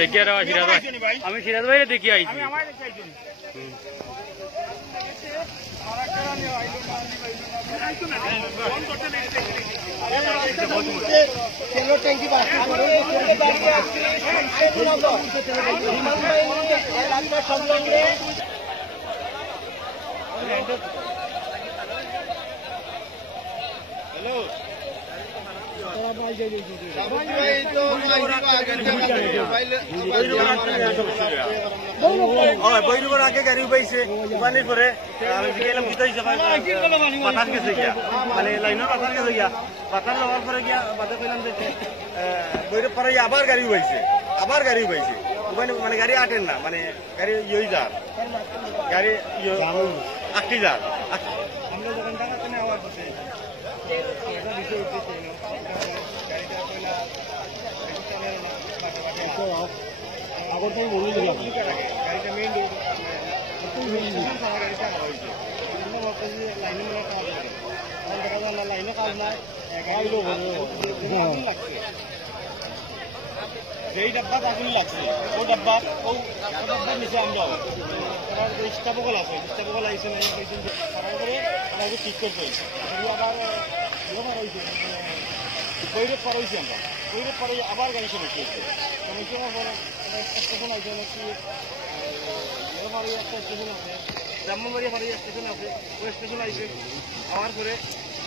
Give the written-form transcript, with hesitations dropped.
দেখি আর সিরাজ ভাই, আমি সিরাজ ভাই দেখি আইছি। বৈরুবার আগে গাড়ি পাইছে পানির পরে আমি গেলাম পাথার গেছে গিয়া মানে লাইনের পাথার গেছে গিয়া পাথার যাওয়ার পরে গিয়া বাদে কইলাম যে বৈরব পরে আবার গাড়ি পাইছে মানে গাড়ি আটেন না মানে গাড়ি ইয়ে যার গাড়ি আটটি যার আমরা যখন টাকা আওয়াজ দিচ্ছে আবার তো বলে দিলাম গাড়িটা মেইন লাইনে কাজ নাই যেই ডাব্বাত আগুন লাগছে ও ডাব্বার নিচে আমরা স্টাফকল আছে স্টাফকল আইসে তারপরে তাকে ঠিক করতে আবার হয়েছে বৈরব পার হয়েছি আমরা বৈরব পার হয়ে আবার গাড়ি সমস্যা হচ্ছে সমস্যা হওয়ার পরে স্টেশন আছে নাকি একটা স্টেশন আছে ব্রাহ্মণবাড়িয়া পাড়ি স্টেশন আছে ওই স্টেশন আইসে আওয়ার পরে